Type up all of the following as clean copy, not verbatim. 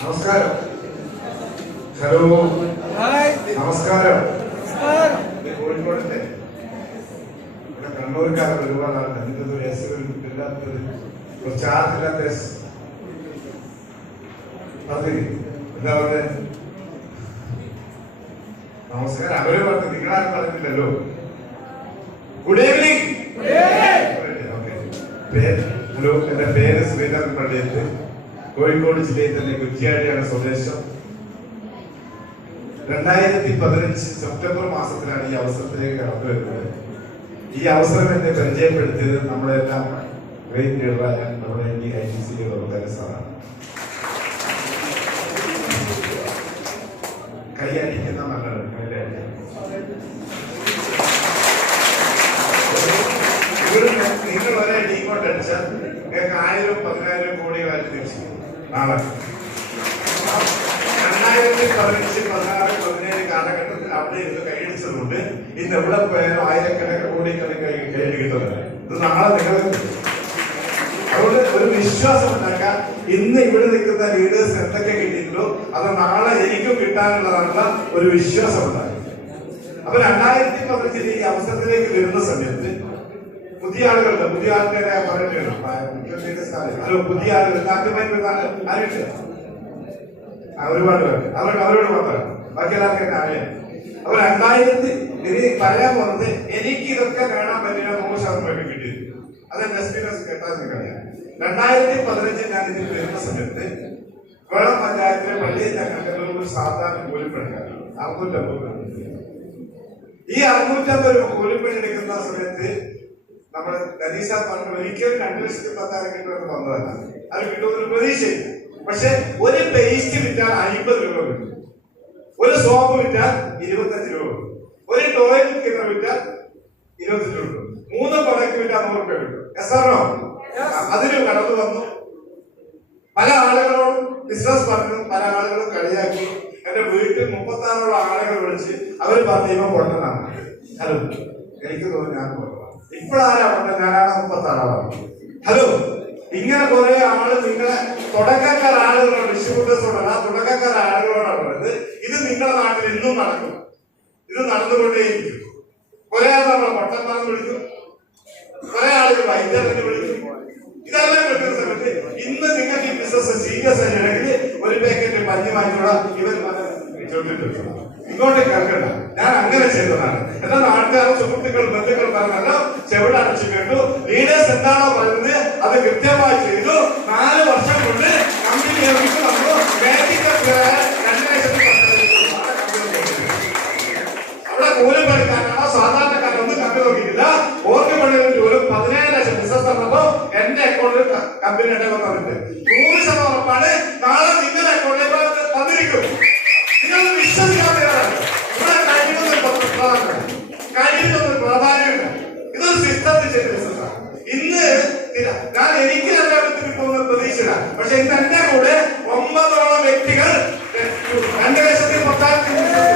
നമസ്കാരം. ഹലോ, നമസ്കാരം. കോഴിക്കോടിന്റെ ഇവിടെ കണ്ണൂർക്കാരൻ ഒരുപാടാണ്. അതിൻ്റെ ഒരു ഇല്ലാത്തത് ചാർജില്ലാത്ത എന്താ പറഞ്ഞ നമസ്കാരം. അവര് പറഞ്ഞു, നിങ്ങളാരും പറഞ്ഞില്ലല്ലോ. Good evening. ഹലോ, എന്റെ പേര് ശ്രീധരൻ പള്ളിയത്ത്. കോഴിക്കോട് ജില്ലയിൽ തന്നെ കുറ്റിയാടിയാണ് സ്വദേശം. 2015 സെപ്റ്റംബർ മാസത്തിലാണ് ഈ അവസരത്തിലേക്ക് കടന്നു വരുന്നത്. ഈ അവസരം എന്നെ പരിചയപ്പെടുത്തിയത് നമ്മളെല്ലാം ഗ്രേറ്റ് ലീഡറായ നമ്മുടെ ITC സാറാണ്. കൈയടിക്കുന്ന നല്ലത്. നിങ്ങൾ ഒരേ ടീമോട്ട് അടിച്ചാൽ നിങ്ങൾക്ക് 1000-10,000 കോടി വാരി തിരിച്ചു നാളെ. 2015-16-17 കാലഘട്ടത്തിൽ അവിടെ ഇരുന്ന് കൈയടിച്ചതുകൊണ്ട് ഇന്ന് എവിടെ പോയാലും ആയിരക്കണക്കിന് കോടിക്കണക്കിന് കൈയടി കിട്ടുന്നില്ല. ഇത് നാളെ നിങ്ങൾക്ക്. അതുകൊണ്ട് ഒരു വിശ്വാസം ഉണ്ടാക്കാൻ ഇന്ന് ഇവിടെ നിൽക്കുന്ന ലീഡേഴ്സ് എന്തൊക്കെ കിട്ടിയിട്ടുള്ളൂ അത് നാളെ എനിക്കും കിട്ടാനുള്ളതാണെന്ന ഒരു വിശ്വാസം ഉണ്ടാക്കി. അപ്പൊ 2015 ഈ അവസരത്തിലേക്ക് വരുന്ന സമയത്ത് പുതിയ ആളുകളുടെ പുതിയ ആൾക്കാരെ പറഞ്ഞിട്ടുണ്ട്. ഹലോ, പുതിയ ആളുകൾ ഒരുപാട് പേര് അവരോട് മാത്രം ബാക്കി എല്ലാവർക്കും അറിയാം. അപ്പൊ 2000 ഇനി പറയാൻ പോകുന്നത് എനിക്ക് ഇതൊക്കെ കാണാൻ പറ്റില്ല 100% കിട്ടിയത്. അതെന്റെ എക്സ്പീരിയൻസ് കേട്ടാൽ നിങ്ങൾക്കറിയാം. 2015 ഞാൻ ഇതിൽ വരുന്ന സമയത്ത് വേളം പഞ്ചായത്തിലെ പള്ളിയിൽ ഞങ്ങൾക്ക് ഒരു സാധാരണ കൂലിപ്പണിക്കാരാണ്. 650. ഈ 650 കൂലിപ്പണി എടുക്കുന്ന സമയത്ത് നമ്മൾ നദീസ പറഞ്ഞ ഒരിക്കലും 2,10,000 കിട്ടുമെന്ന് വന്നതല്ല. അത് കിട്ടുമെന്ന് പ്രതീക്ഷയില്ല. പക്ഷെ ഒരു പേസ്റ്റ് വിറ്റാൽ 50 രൂപ കിട്ടും. ഒരു സോപ്പ് വിറ്റാൽ 25 രൂപ കിട്ടും. ഒരു ടോയ്ലറ്റ് കിണർ വിറ്റാൽ 25 രൂപ കിട്ടും. 3 പ്രൊഡക്റ്റ് വിറ്റാൽ 100 രൂപ കിട്ടും. എസ്ആർനോ? അതിന് കടന്നു വന്നു. പല ആളുകളോടും ബിസിനസ് പറഞ്ഞു. പല ആളുകളും കളിയാക്കി. എന്റെ വീട്ടിൽ 36 ആളുകൾ വിളിച്ച് അവർ പറഞ്ഞു ഇവ പൊട്ടനാണ്. ഹലോ, എനിക്ക് തോന്നുന്നു ഞാൻ പൊട്ടനാണ്. ഇപ്പോഴാരാ പൊട്ടൻ? ഞാനാണ് 36 ഹലോ, ഇങ്ങനെ കുറെ ആള് നിങ്ങളെ തുടക്കക്കാർ ആളുകളോട് ഡിസ്ട്രിബ്യൂട്ടേഴ്സോടല്ല തുടക്കക്കാർ ആളുകളോടാണ് പറയുന്നത്. ഇത് നിങ്ങളുടെ നാട്ടിൽ ഇന്നും നടക്കും. ഇത് നടന്നുകൊണ്ടേയിരിക്കും. കുറെ ആൾ നമ്മളെ പൊട്ടന്മാരെന്ന് വിളിക്കും. കുറെ ആളുകൾ വൈദ്യരെന്ന് വിളിക്കും. ഇതെല്ലാം കിട്ടുന്ന സമയത്ത് ഇന്ന് നിങ്ങൾക്ക് ഈ ബിസിനസ് സീരിയസ് ആയിട്ടുണ്ടെങ്കിൽ ഒരു പാക്കറ്റ് പഞ്ഞി വാങ്ങിച്ചോടാ ഇവർ ഇങ്ങോട്ട് കേൾക്കണ്ട. ഞാൻ അങ്ങനെ ചെയ്തതാണ്. എന്നാൽ ആൾക്കാർ സുഹൃത്തുക്കൾ ബന്ധുക്കൾ പറഞ്ഞല്ലോ ചെവിടടച്ചു കേട്ടു. ലീഡേഴ്സ് എന്താണോ പറയുന്നത് അത് കൃത്യമായി ചെയ്തു. 4 വർഷം കൊണ്ട് കമ്പനി നിർമ്മിച്ചു വന്നു. അവിടെ കൂലിപ്പണിക്കാരനോ സാധാരണക്കാരൊന്നും കമ്പനി നോക്കിയിട്ടില്ല. ഓർക്ക് പണിയിൽ ഒരു 17 ലക്ഷം ബിസിനസ് തന്നപ്പോ എന്റെ അക്കൗണ്ടിൽ കമ്പനി വന്നിട്ട് 100% ഉറപ്പാണ് നാളെ നിങ്ങളുടെ അക്കൗണ്ടിലേക്ക് തന്നിരിക്കും. നിങ്ങൾ വിശ്വസിക്കാതെ കഴിയുന്നൊരു പ്രാധാന്യമുണ്ട്. ഇതൊരു സിസ്റ്റത്തിൽ ചെയ്ത ബിസിനസ്സാണ്. ഇന്ന് ഞാൻ എനിക്ക് എല്ലായിടത്തും കിട്ടുമെന്ന് പ്രതീക്ഷിച്ചില്ല. പക്ഷെ ഇന്ന് എന്റെ കൂടെ 9ഓളം വ്യക്തികൾ 2,10,000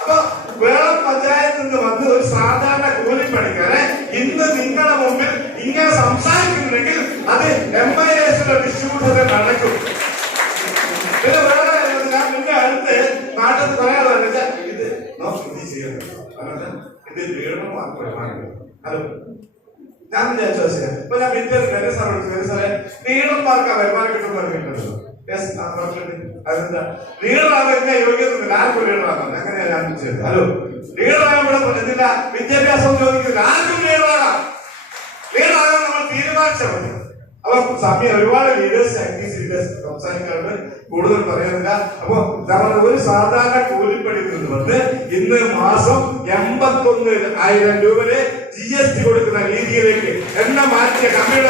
അപ്പൊ വേളം പഞ്ചായത്തിൽ നിന്ന് വന്ന് ഒരു സാധാരണ കൂലിപ്പണിക്കാരെ ഇന്ന് നിങ്ങളുടെ മുമ്പിൽ ഇങ്ങനെ സംസാരിക്കുന്നുണ്ടെങ്കിൽ അത് MIS ഡിസ്ട്രിബ്യൂട്ടറെ നടക്കും. പിന്നെ വേറെ ഞാൻ നിന്റെ അടുത്ത് നാട്ടിൽ പറയാതെ ഇത് ഇത് വീടും മാത്രമാണ്. ഹലോ, ഞാൻ വിചാരിച്ചു ഇപ്പൊ ഞാൻ സാറെ ലീഡർമാർക്ക് വരുമാനം കിട്ടുന്നവർ കിട്ടുന്നത് അതെന്താ ലീഡറാകാൻ യോഗ്യത ആർക്കും ലീഡറാകാം. അങ്ങനെയാണ് ഞാൻ ചെയ്തത്. ഹലോ, ലീഡറാകാൻ ഇവിടെ എന്തില്ല വിദ്യാഭ്യാസം ചോദിക്കുന്നില്ല. ആർക്കും ലീഡറാകാം. ലീഡറാകാൻ നമ്മൾ തീരുമാനിച്ചാൽ മതി. അപ്പൊ സമയം ഒരുപാട് ലീഡേഴ്സ് സംസാരിക്കാറുണ്ട്. കൂടുതൽ പറയുന്നില്ല. അപ്പൊ നമ്മൾ ഒരു സാധാരണ കൂലിപ്പണി വന്ന് ഇന്ന് മാസം 81,000 രൂപ GST കൊടുക്കുന്ന രീതിയിലേക്ക് എണ്ണ മാറ്റിയ കമ്പനി